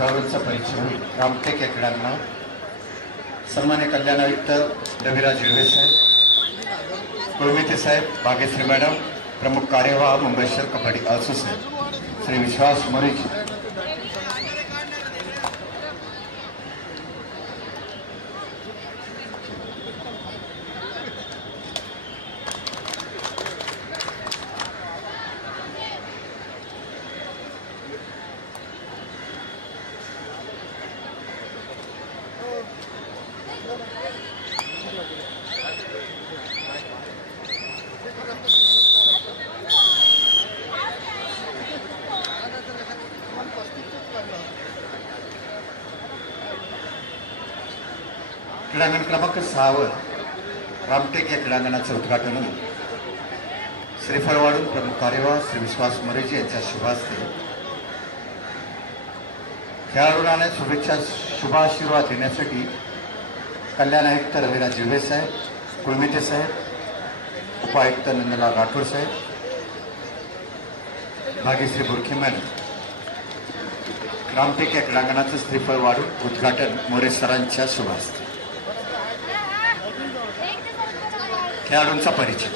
खेळाडूंचा परिचय. होईल रामटेक या खेळाडूंना सन्मान्य कल्याण आयुक्त रविराज हिरवे साहेब. कुळमिते साहेब बागेश्री मॅडम प्रमुख कार्यवाह मुंबई शहर कबड्डी असोसिएशन श्री विश्वास मरीज क्रीडांगण क्रमांक सहावर रामटेक या क्रीडांगणाचं उद्घाटन होईल श्रीफळ वाढून प्रमुख कार्यवाह श्री विश्वास मोरेजी यांच्या शुभास्ते. खेळाडूंना शुभेच्छा शुभाशीर्वाद देण्यासाठी कल्याण आयुक्त रविराज जिल्हे साहेब कुळमिते साहेब उपायुक्त नंदलाल राठोड साहेब भाग्यश्री बुरखीमन रामटेक या क्रीडांगणाचं श्रीफळ वाढून उद्घाटन मोरे सरांच्या शुभास्ते. खेळाडूंचा परिचय.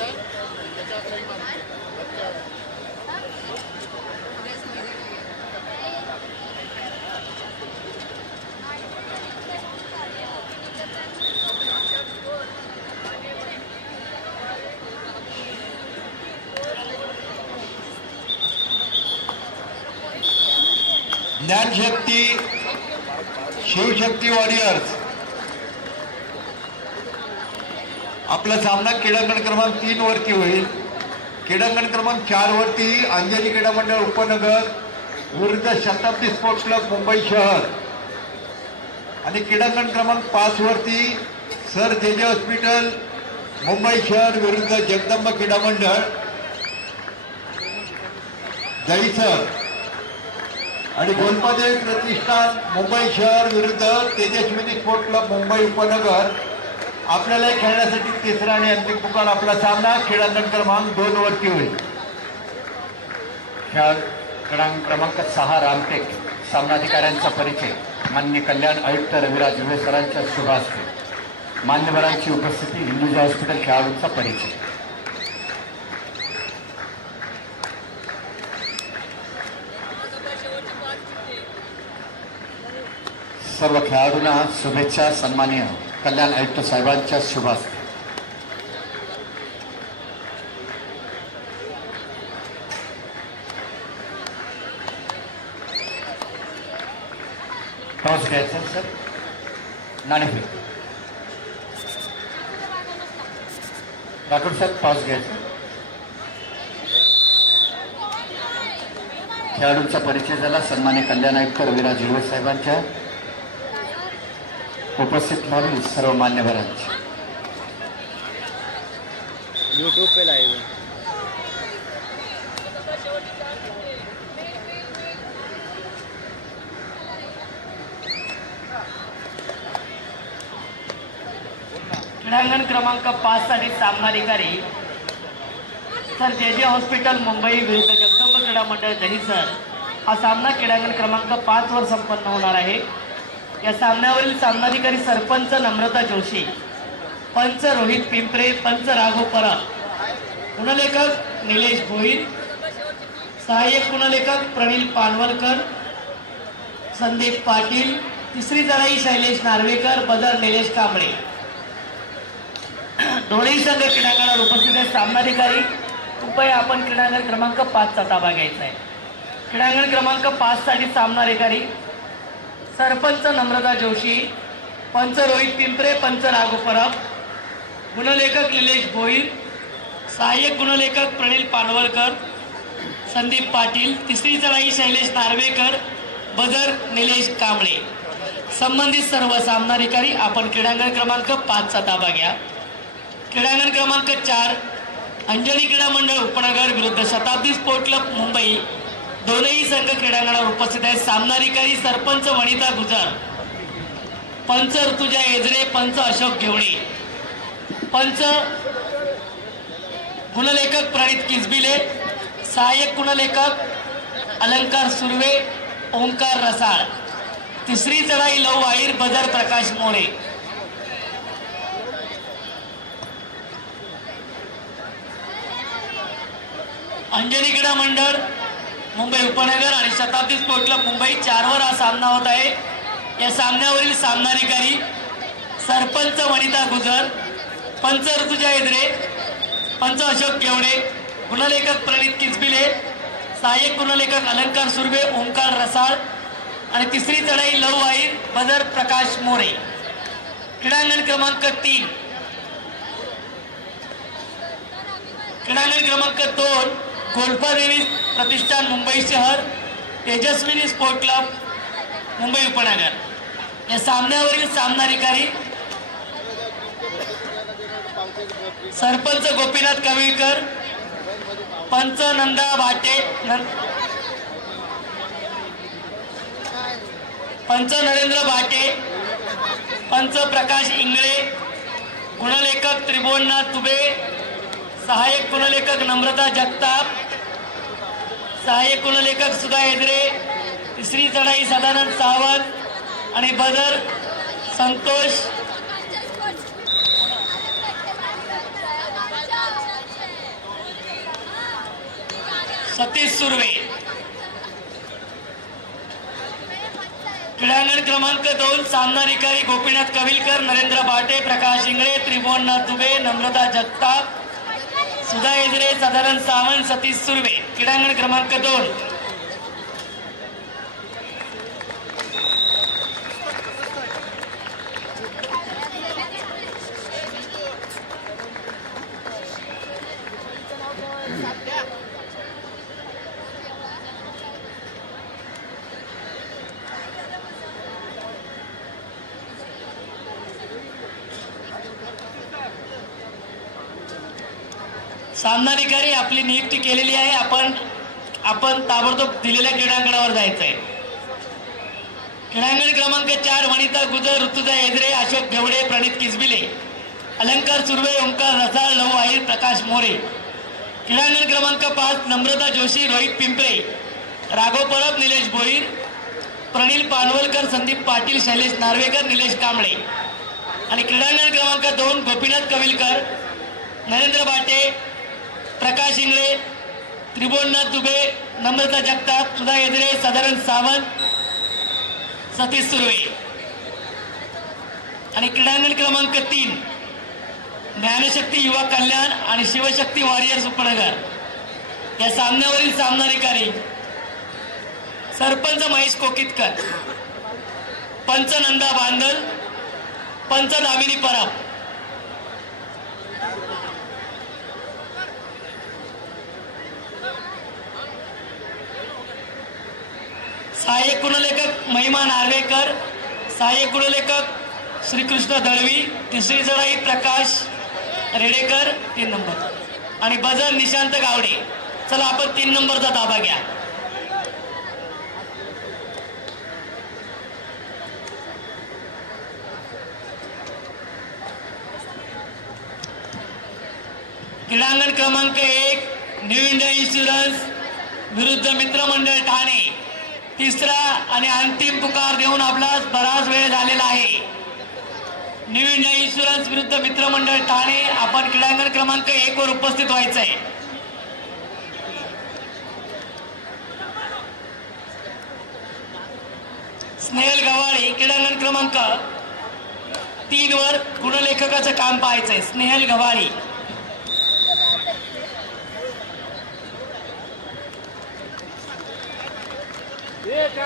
ज्ञानशक्ती शिवशक्ती वॉरियर्स. आपला सामना क्रीडांगण क्रमांक तीन वरती होईल. क्रीडांगण क्रमांक चार वरती अंजली क्रीडा मंडळ उपनगर विरुद्ध शताब्दी स्पोर्ट्स क्लब मुंबई शहर. आणि क्रीडांगण क्रमांक पाच वरती सर जे जे हॉस्पिटल मुंबई शहर विरुद्ध जगदंब क्रीडा मंडळ. दहीसर आणि गोलपादेवी प्रतिष्ठान मुंबई शहर विरुद्ध तेजस्विनी स्पोर्ट क्लब मुंबई उपनगर. आपल्याला खेळण्यासाठी तिसरा आणि अंतिम पुकार आपला सामना खेळानंतर क्रमांक दोन वरती होईल. खेळ क्रमांक क्रमांक सहा रामटेक सामनाधिकाऱ्यांचा परिचय. मान्य कल्याण आयुक्त रविराज हिळवे सरांच्या शुभास्ते. मान्यवरांची उपस्थिती हिंदुजा हॉस्पिटल खेळाडूंचा परिचय. सर्व खेळाडूंना शुभेच्छा सन्माननीय. कल्याण आयुक्त साहेबांच्या शुभास. टॉस घ्यायचा सर. नाणेफेक. राठोड साहेब टॉस घ्यायचा. खेळाडूंचा परिचय झाला. सन्मान्य कल्याण आयुक्त रविराज हिरवे साहेबांच्या. उपस्थित म्हणून सर्व मान्यवरांची. यूट्यूब पे लाइव क्रीडांगण क्रमांक पाच साठी सामनाधिकारी सर जे जे हॉस्पिटल मुंबई विरुद्ध जगदंब क्रीडा मंडळ दहिसर हा सामना क्रीडांगण क्रमांक पाच वर संपन्न होणार आहे. या सामन्यावरील सामनाधिकारी सरपंच नम्रता जोशी पंच रोहित पिंपरे पंच राघव परब गुणलेखक निलेश भोईर सहाय्यक गुणलेखक प्रणील पानवलकर संदीप पाटील तिसरी जणाई शैलेश नार्वेकर बदर निलेश कांबळे. दोन्ही संघ क्रीडांगणावर उपस्थित आहेत. सामनाधिकारी कृपया आपण क्रीडांगण क्रमांक पाचचा ताबा घ्यायचा आहे. क्रीडांगण क्रमांक पाचसाठी सामनाधिकारी सरपंच नम्रता जोशी पंच रोहित पिंपरे पंच राघव परब गुणलेखक निलेश भोईर सहाय्यक गुणलेखक प्रणील पानवलकर संदीप पाटील तिसरी चढाई शैलेश नार्वेकर बदर निलेश कांबळे. संबंधित सर्व सामनाधिकारी आपण क्रीडांगण क्रमांक पाचचा ताबा घ्या. क्रीडांगण क्रमांक चार अंजली क्रीडा मंडळ उपनगर विरुद्ध शताब्दी स्पोर्ट क्लब मुंबई. दोनही संघ क्रीडांगणावर उपस्थित आहेत. सामनाधिकारी सरपंच वनिता गुजर पंच ऋतुजा एजरे पंच अशोक घेवणे पंच गुणलेखक प्रणित किसबिले सहाय्यक गुणलेखक अलंकार सुर्वे ओंकार रसाळ. तिसरी चढाई लव वाईर बदर प्रकाश मोरे. अंजनी क्रीडा मंडळ मुंबई उपनगर आणि शताब्दी स्पोर्ट क्लब मुंबई चारवर हा सामना होत आहे. या सामन्यावरील सामनाधिकारी सरपंच वनिता गुजर पंच ऋतुजा एदरे पंच अशोक केवडे गुणलेखक प्रणित किचबिले सहाय्यक गुणलेखक अलंकार सुर्वे ओंकार रसाळ आणि तिसरी चढाई लव वाईर बदर प्रकाश मोरे. क्रीडांगण क्रमांक तीन. क्रीडांगण क्रमांक दोन. गोल्फादेवी प्रतिष्ठान मुंबई शहर तेजस्विनी स्पोर्ट क्लब मुंबई उपनगर. या सामन्यावरील सामनाधिकारी सरपंच गोपीनाथ कविळकर पंच नंदा भाटे पंच नरेंद्र भाटे पंच प्रकाश इंगळे गुणलेखक त्रिभुवननाथ तुबे सहाय्यक गुणलेखक नम्रता जगताप सहाय्यक कुललेखक सुधा हेदरे तिसरी चढाई सदानंद सावंत आणि बदर संतोष. सतीश सुर्वे. क्रीडांगण क्रमांक दोन सामनाधिकारी गोपीनाथ कविलकर नरेंद्र बाटे प्रकाश इंगळे त्रिभुवननाथ दुबे नम्रता जगताप. सुधा एजरे सदानंद सावंत सतीश सुर्वे. क्रीडांगण क्रमांक दोन. सामनाधिकारी आपली नियुक्ती केलेली आहे. आपण आपण ताबडतोब दिलेल्या क्रीडांगणावर जायचंय. क्रीडांगण क्रमांक चार वनिता गुजर ऋतुजा एदरे अशोक घेवडे प्रणित किसबिले अलंकार सुर्वे ओंकार रसाळ लहू आहिर प्रकाश मोरे. क्रीडांगण क्रमांक पाच नम्रता जोशी रोहित पिंपळे राघव परब निलेश भोईर प्रणील पानवलकर संदीप पाटील शैलेश नार्वेकर निलेश कांबळे. आणि क्रीडांगण क्रमांक दोन गोपीनाथ कविलकर नरेंद्र बाटे प्रकाश इंगळे त्रिभुवननाथ दुबे नम्रता जगताप सुधा येदरे साधारण सावंत सतीश सुर्वे. आणि क्रीडांगण क्रमांक तीन ज्ञानशक्ती युवा कल्याण आणि शिवशक्ती वॉरियर्स उपनगर या सामन्यावरील सामनाधिकारी सरपंच महेश कोकितकर पंच नंदा बांदल पंच दामिनी परब. सहाय्यक गुणलेखक महिमा नार्वेकर सहाय्यक गुणलेखक श्रीकृष्ण दळवी तिसरी जणाई प्रकाश रेडेकर तीन नंबर. आणि बजर निशांत गावडे. चला आपण तीन नंबरचा ताबा घ्या. क्रीडांगण क्रमांक एक न्यू इंडिया इन्शुरन्स विरुद्ध मित्रमंडळ ठाणे. तिसरा आणि अंतिम पुकार देऊन आपला बराच वेळ झालेला आहे. न्यू इंडिया इन्शुरन्स विरुद्ध मित्रमंडळ ठाणे आपण क्रीडांगण क्रमांक एक वर उपस्थित व्हायचं आहे स्नेहल गव्हाळे क्रीडांगण क्रमांक तीन वर गुणलेखकाचं काम पाहायचंय. स्नेहल गवाळी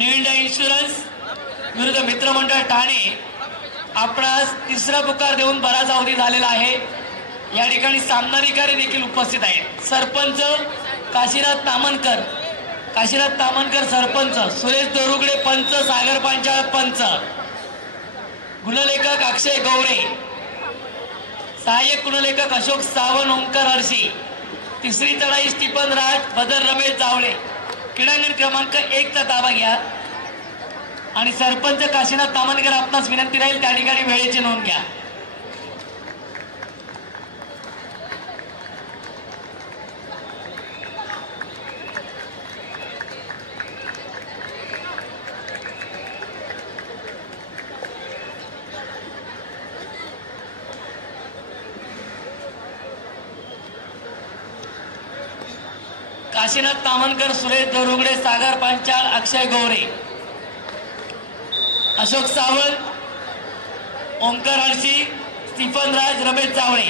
निर्णय इन्शुरन्स विरुद्ध मित्रमंडळ ठाणे आपणास तिसरा पुकार देऊन बराच अवधी झालेला आहे. या ठिकाणी सामनाधिकारी देखील उपस्थित आहेत. सरपंच काशीनाथ तामणकर. काशीनाथ तामणकर सरपंच सुरेश दोरुगडे पंच सागर पांचाळ पंच. गुणलेखक अक्षय गौरे. सहाय्यक गुणलेखक अशोक सावंत ओंकार हर्षी. तिसरी चढाई स्टीफन राज बदर रमेश जावळे. क्रीडांगण क्रमांक एकचा ताबा घ्या. आणि सरपंच काशीनाथ तामनकर आपणास विनंती राहील त्या ठिकाणी वेळेची नोंद घ्या. तामनकर सुरेश दरुगडे सागर पांचाळ अक्षय गौरे अशोक सावंत ओंकार हर्षी स्टीफन राज रमेश जावळे.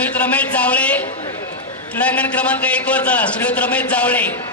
श्रीयुत रमेश जावळे. क्रीडांगण क्रमांक एक वर चला श्रीयुत रमेश जावळे.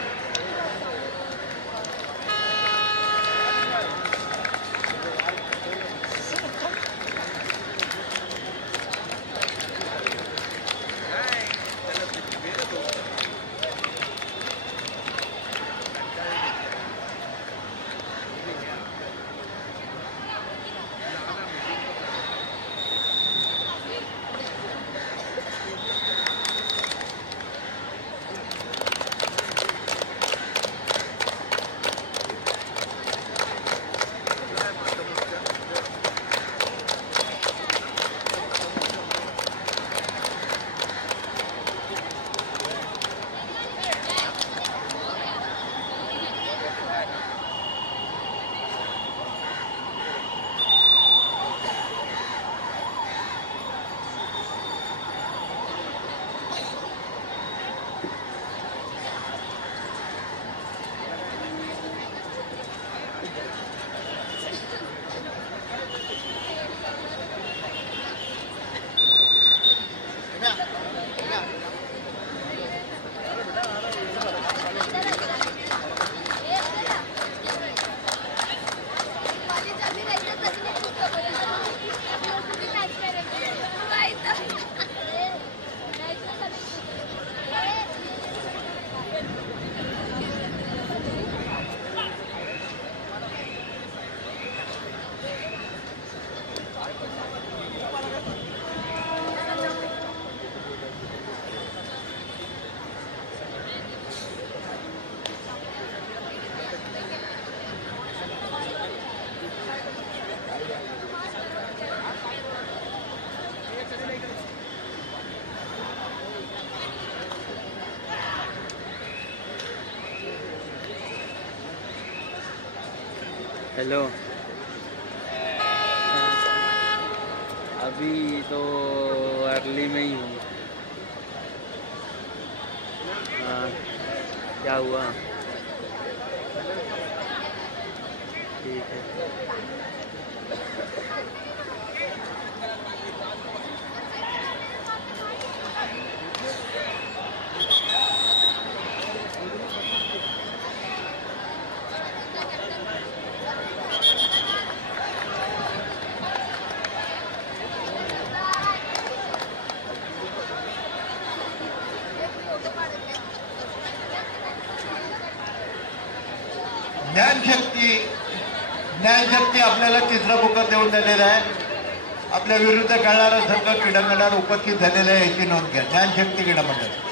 हेलो. अभी तो अर्ली में ही। हूँ क्या हुआ? ठीक है ज्ञानशक्ती ज्ञानशक्ती आपल्याला तिसरा बुकं देऊन झालेलं आहे. आपल्या विरुद्ध खेळणारा संघ क्रीडांगणावर उपस्थित झालेला आहे याची नोंद घ्या. ज्ञानशक्ती क्रीडा मंडळ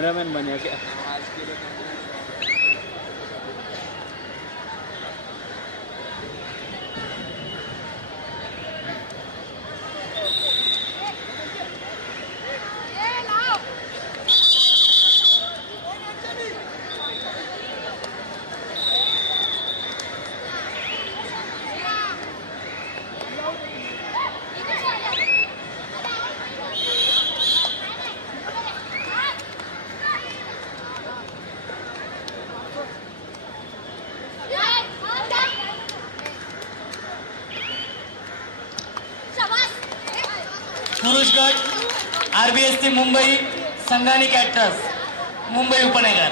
કેમેરામેન બન્યો કે गट मुंबई संघानी कॅटर्स मुंबई उपनगर.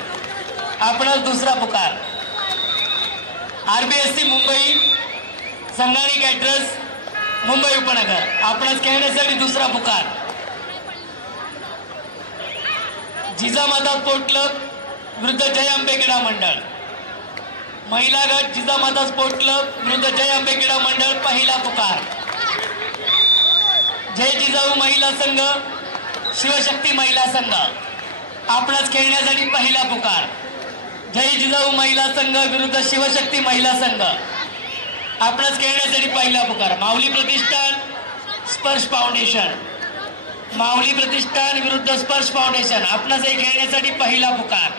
आपणास दुसरा पुकार. आरबीएससी मुंबई संघानी कॅटर्स मुंबई उपनगर. आपणास खेळण्यासाठी दुसरा पुकार. जिजामाता स्पोर्ट क्लब विरुद्ध जय अंबे क्रीडा मंडळ. महिला गट जिजामाता स्पोर्ट क्लब विरुद्ध जय अंबे क्रीडा मंडळ पहिला पुकार. जय जिजाऊ महिला संघ शिवशक्ती महिला संघ आपणास खेळण्यासाठी पहिला पुकार. जय जिजाऊ महिला संघ विरुद्ध शिवशक्ती महिला संघ आपणास खेळण्यासाठी पहिला पुकार. माऊली प्रतिष्ठान स्पर्श फाउंडेशन. माऊली प्रतिष्ठान विरुद्ध स्पर्श फाउंडेशन आपणास हे खेळण्यासाठी पहिला पुकार.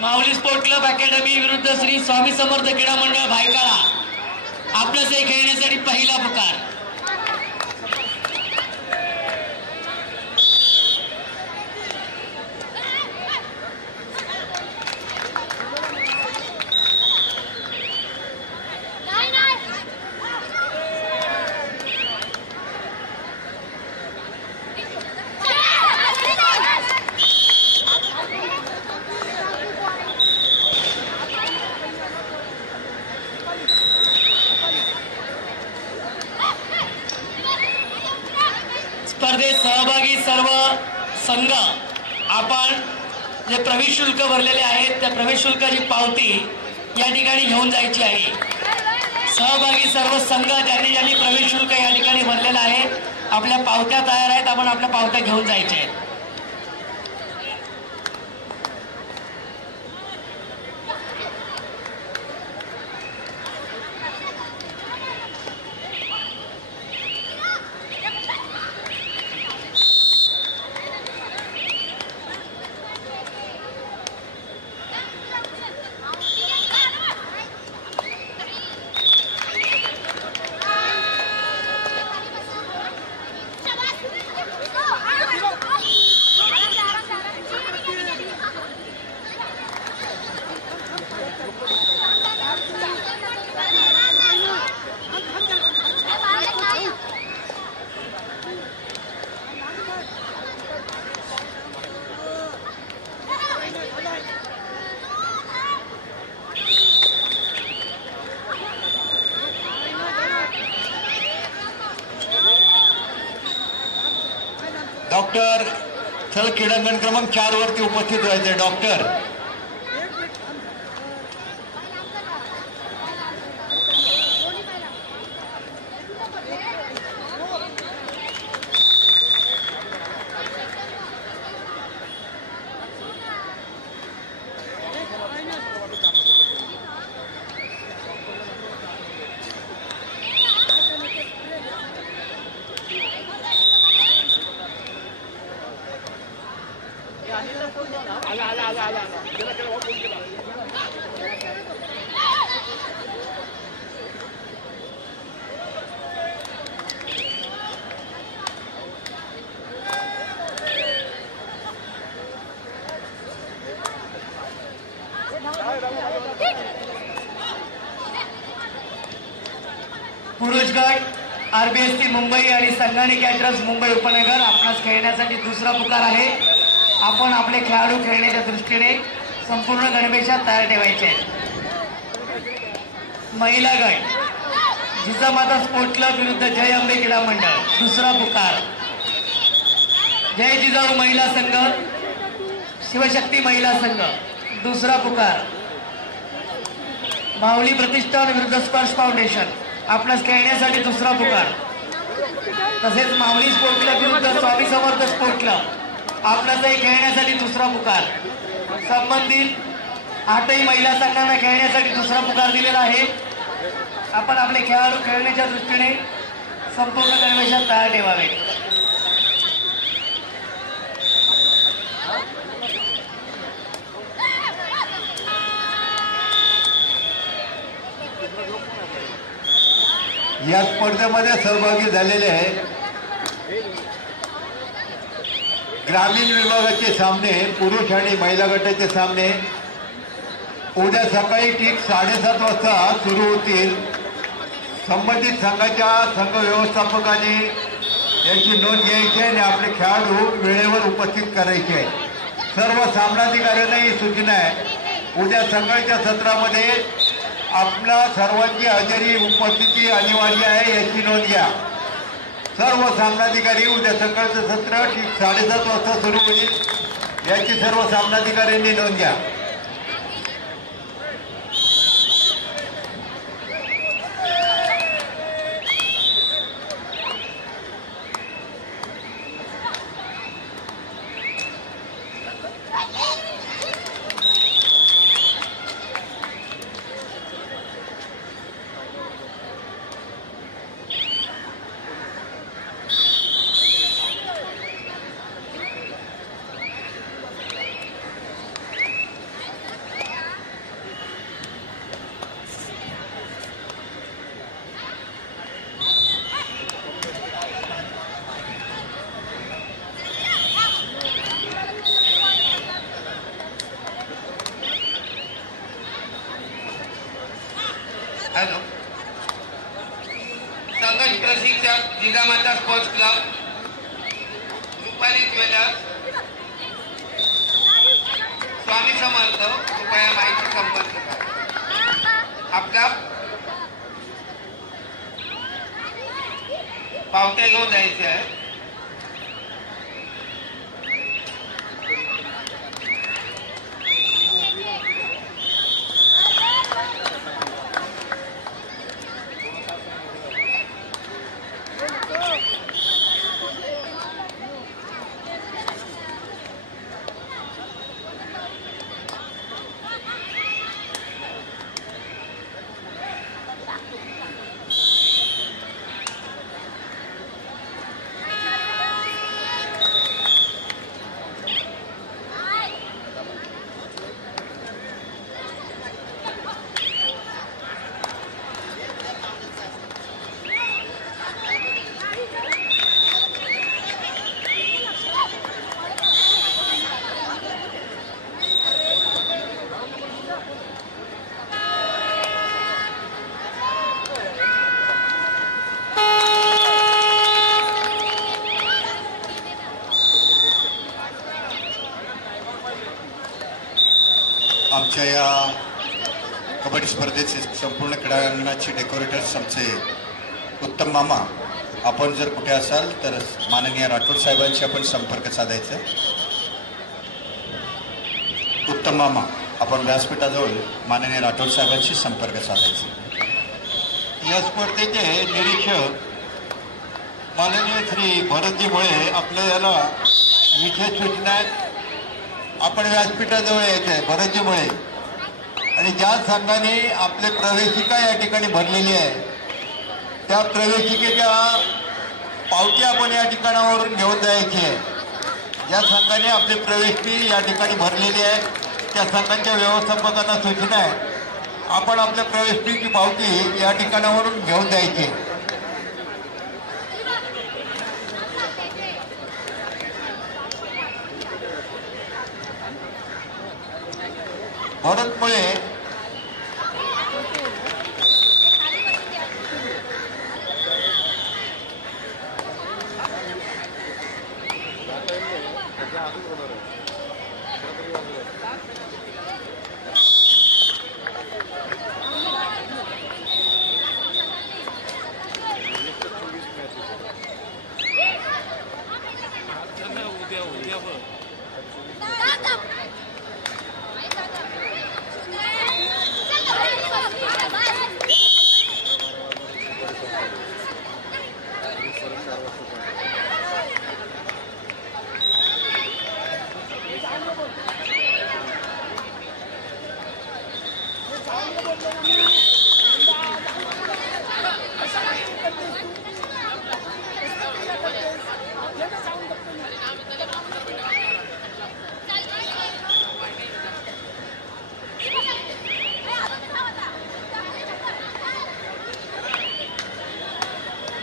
माऊली स्पोर्ट क्लब अकॅडमी विरुद्ध श्री स्वामी समर्थ क्रीडा मंडळ भायकाळा आपल्याच हे खेळण्यासाठी पहिला पुकार स्पर्धेत सहभागी सर्व संघ आपण जे प्रवेश शुल्क भरलेले आहेत. त्या प्रवेश शुल्काची पावती या ठिकाणी घेऊन जायची आहे. सहभागी सर्व संघ ज्यांनी ज्यांनी प्रवेश शुल्क या ठिकाणी भरलेलं आहे आपल्या पावत्या तयार आहेत. आपण आपल्या पावत्या घेऊन जायच्या आहेत डॉक्टर चल क्रीडांगण क्रमांक चार वरती उपस्थित व्हायचे डॉक्टर एस आरबीएसटी मुंबई आणि संगणी कॅटरर्स मुंबई उपनगर. आपणास खेळण्यासाठी दुसरा पुकार आहे. आपण आपले खेळाडू खेळण्याच्या दृष्टीने संपूर्ण गणवेशात तयार ठेवायचे महिला गट जिजामाता स्पोर्ट क्लब विरुद्ध जय अंबे क्रीडा मंडळ. दुसरा पुकार. जय जिजाऊ महिला संघ. शिवशक्ती महिला संघ. दुसरा पुकार. माऊली प्रतिष्ठान विरुद्ध स्पर्श फाउंडेशन. आपणास खेळण्यासाठी दुसरा पुकार. तसेच मावळी स्पोर्ट क्लब विरुद्ध स्वामी समर्थ स्पोर्ट क्लब आपल्याचाही खेळण्यासाठी दुसरा पुकार. संबंधित आठही महिला संघांना खेळण्यासाठी दुसरा पुकार दिलेला आहे. आपण आपले खेळाडू खेळण्याच्या दृष्टीने संपूर्ण गणवेशात तयार ठेवावे. या स्पर्धेमध्ये सहभागी झालेले आहे. ग्रामीण विभागाचे सामने पुरुष आणि महिला गटाचे सामने. उद्या सकाळी ठीक साडेसात वाजता सुरू होतील. संबंधित संघाच्या संघ व्यवस्थापकाने याची नोंद घ्यायची आहे आणि आपले खेळाडू वेळेवर उपस्थित करायचे आहे सर्व सामनाधिकाऱ्यांना ही सूचना आहे. उद्या सकाळच्या सत्रामध्ये आपला सर्वांची हजेरी उपस्थिती अनिवार्य आहे याची नोंद घ्या. सर्व सामनाधिकारी उद्या सकाळचं सत्र ठीक साडेसात वाजता सुरू होईल. याची सर्व सामनाधिकाऱ्यांनी नोंद घ्या हॅलो संघर्ष प्रशिक्षक Jijamata sports club Rupali jewellers Swami Samarth कृपया माहिती संपर्क करा. आपला पावत्या घेऊन जायचं आहे आमच्या या कबड्डी स्पर्धेचे संपूर्ण क्रीडांगणाचे डेकोरेटर्स आमचे उत्तम मामा आपण जर कुठे असाल तर माननीय राठोड साहेबांशी आपण संपर्क साधायचा. उत्तम मामा आपण व्यासपीठाजवळ माननीय राठोड साहेबांशी संपर्क साधायचा. या स्पर्धेचे निरीक्षक माननीय श्री भरतजी मुळे आपल्या याला विशेष सूचना आपण व्यासपीठाजवळ यायचं आहे भरतजी मुळे आणि ज्या संघाने आपले प्रवेशिका या ठिकाणी भरलेली आहे त्या प्रवेशिकेच्या पावती आपण या ठिकाणावरून घेऊन जायची आहे. ज्या संघाने आपली प्रवेशी या ठिकाणी भरलेली आहे. त्या संघांच्या व्यवस्थापकांना सूचना आहे. आपण आपल्या प्रवेशकीची पावती या ठिकाणावरून घेऊन जायची आहे. ভরতপুরে